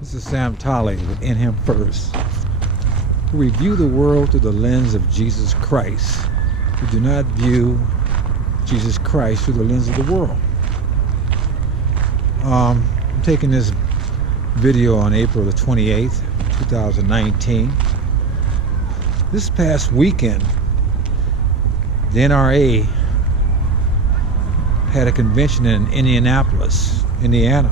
This is Sam Tolley with In Him First. To review the world through the lens of Jesus Christ. We do not view Jesus Christ through the lens of the world. I'm taking this video on April the 28th, 2019. This past weekend, the NRA had a convention in Indianapolis, Indiana.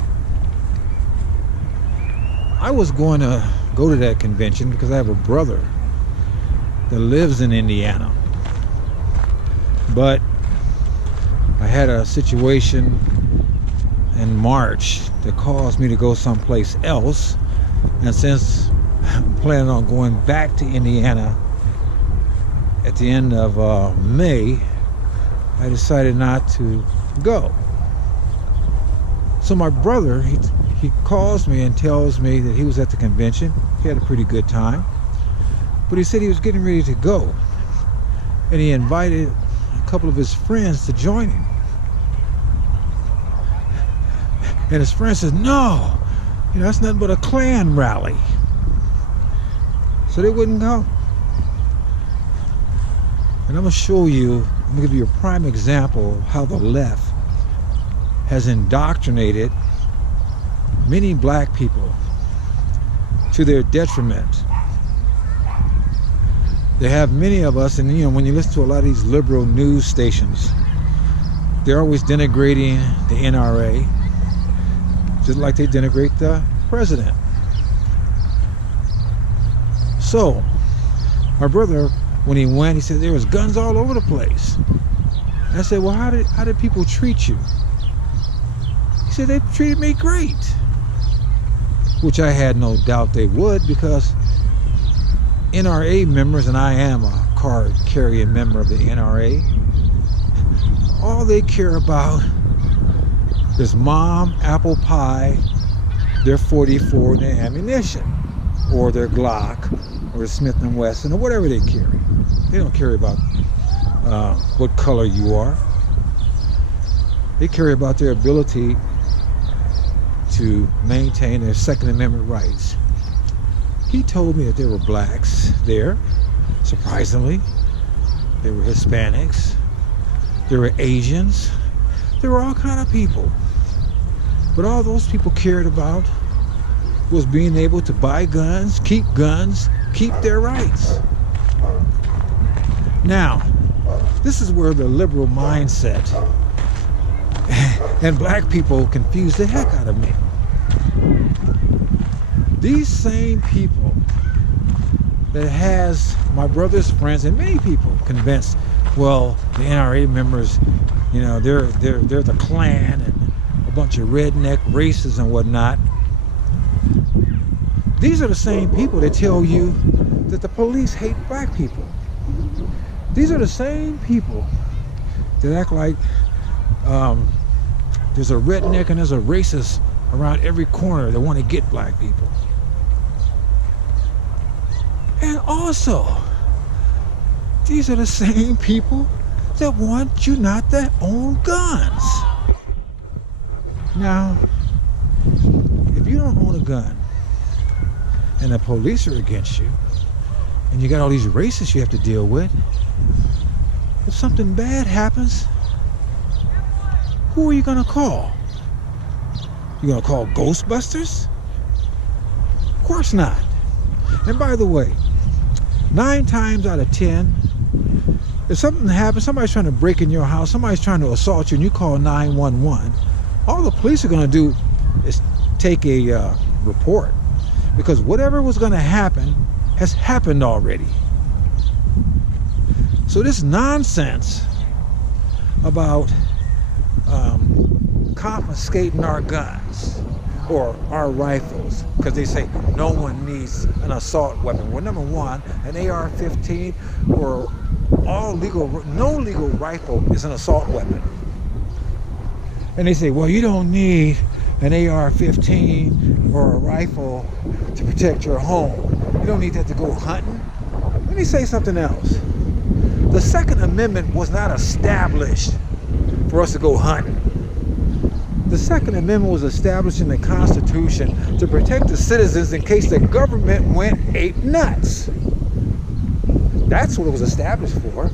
I was going to go to that convention because I have a brother that lives in Indiana. But I had a situation in March that caused me to go someplace else. And since I'm planning on going back to Indiana at the end of May, I decided not to go. So my brother, he calls me and tells me that he was at the convention. He had a pretty good time. But he said he was getting ready to go. And he invited a couple of his friends to join him. And his friend says, no, that's nothing but a Klan rally. So they wouldn't go. And I'm going to give you a prime example of how the left has indoctrinated many black people to their detriment. They have many of us, and when you listen to a lot of these liberal news stations, they're always denigrating the NRA, just like they denigrate the president. So, my brother, when he went, he said there was guns all over the place. And I said, well, how did people treat you? He said they treated me great. Which I had no doubt they would, because NRA members, and I am a card-carrying member of the NRA, all they care about is mom, apple pie, their 44 and their ammunition, or their Glock, or their Smith & Wesson, or whatever they carry. They don't care about what color you are. They care about their ability to maintain their Second Amendment rights. He told me that there were blacks there, surprisingly. There were Hispanics. There were Asians. There were all kind of people. But all those people cared about was being able to buy guns, keep their rights. Now, this is where the liberal mindset and black people confuse the heck out of me. These same people that has my brother's friends and many people convinced, well, the NRA members, they're the Klan and a bunch of redneck racists and whatnot. These are the same people that tell you that the police hate black people. These are the same people that act like there's a redneck and there's a racist around every corner that want to get black people. And also, these are the same people that want you not to own guns. Now, if you don't own a gun and the police are against you, and you got all these racists you have to deal with, if something bad happens, who are you gonna call? You gonna call Ghostbusters? Of course not. And by the way, 9 times out of 10, if something happens, somebody's trying to break in your house, somebody's trying to assault you, and you call 911, all the police are going to do is take a report, because whatever was going to happen has happened already. So this nonsense about confiscating our guns or our rifles, because they say no one needs an assault weapon. Well, number one, an AR-15 or no legal rifle is an assault weapon. And they say, well, you don't need an AR-15 or a rifle to protect your home. You don't need that to go hunting. Let me say something else. The Second Amendment was not established for us to go hunting. The Second Amendment was established in the Constitution to protect the citizens in case the government went ape nuts. That's what it was established for.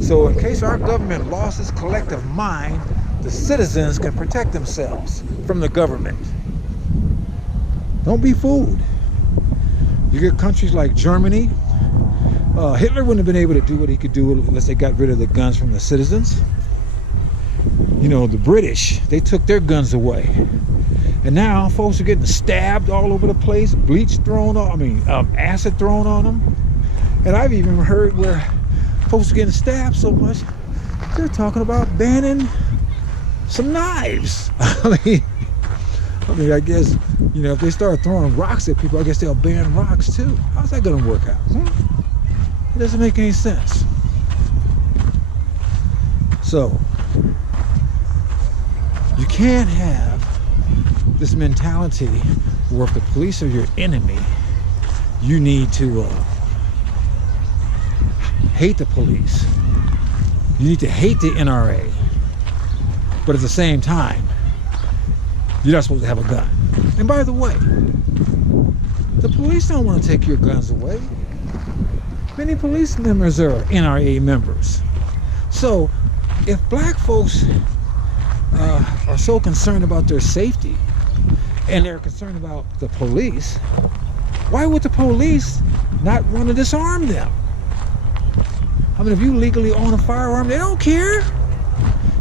So in case our government lost its collective mind, the citizens can protect themselves from the government. Don't be fooled. You get countries like Germany. Hitler wouldn't have been able to do what he could do unless they got rid of the guns from the citizens. You know, the British, they took their guns away. And now folks are getting stabbed all over the place, bleach thrown on, acid thrown on them. And I've even heard where folks are getting stabbed so much, they're talking about banning some knives. I mean, I guess, you know, if they start throwing rocks at people, I guess they'll ban rocks too. How's that going to work out? It doesn't make any sense. So, you can't have this mentality where if the police are your enemy, you need to hate the police. You need to hate the NRA. But at the same time, you're not supposed to have a gun. And by the way, the police don't want to take your guns away. Many police members are NRA members. So if black folks are so concerned about their safety and they're concerned about the police, why would the police not want to disarm them? I mean, if you legally own a firearm, they don't care.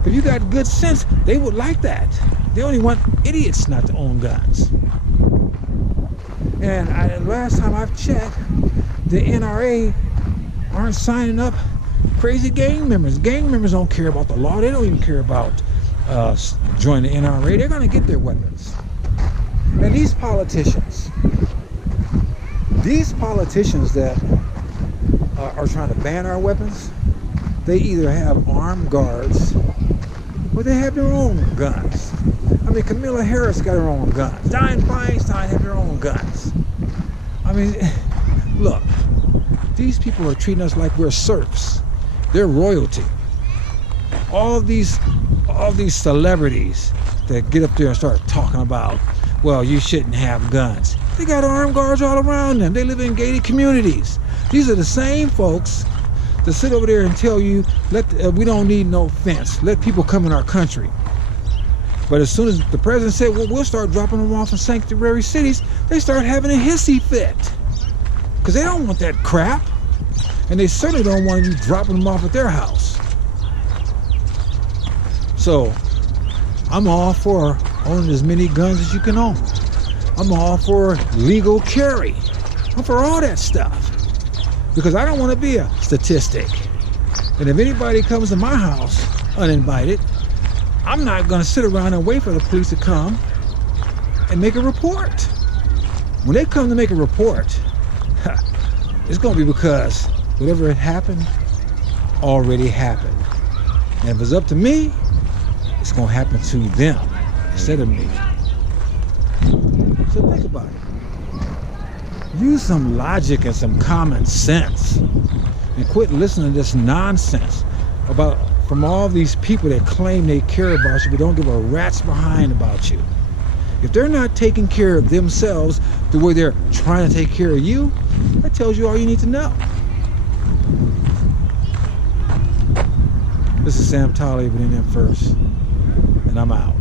If you got good sense, they would like that. They only want idiots not to own guns. And last time I've checked, the NRA aren't signing up crazy gang members. Gang members don't care about the law. They don't even care about joining the NRA. They're going to get their weapons. And these politicians that are trying to ban our weapons, they either have armed guards or they have their own guns. I mean, Kamala Harris got her own guns. Dianne Feinstein have their own guns. I mean, look, these people are treating us like we're serfs. They're royalty. All these celebrities that get up there and start talking about, well, you shouldn't have guns. They got armed guards all around them. They live in gated communities. These are the same folks that sit over there and tell you, we don't need no fence. Let people come in our country. But as soon as the president said, well, we'll start dropping them off in sanctuary cities, they start having a hissy fit. Because they don't want that crap. And they certainly don't want you dropping them off at their house. So, I'm all for owning as many guns as you can own. I'm all for legal carry. I'm for all that stuff. Because I don't want to be a statistic. And if anybody comes to my house uninvited, I'm not going to sit around and wait for the police to come and make a report. When they come to make a report, it's going to be because whatever had happened already happened. And if it's up to me, it's going to happen to them instead of me. So think about it. Use some logic and some common sense and quit listening to this nonsense from all these people that claim they care about you but don't give a rat's behind about you. If they're not taking care of themselves the way they're trying to take care of you, that tells you all you need to know. This is Sam Tolly with NM First, and I'm out.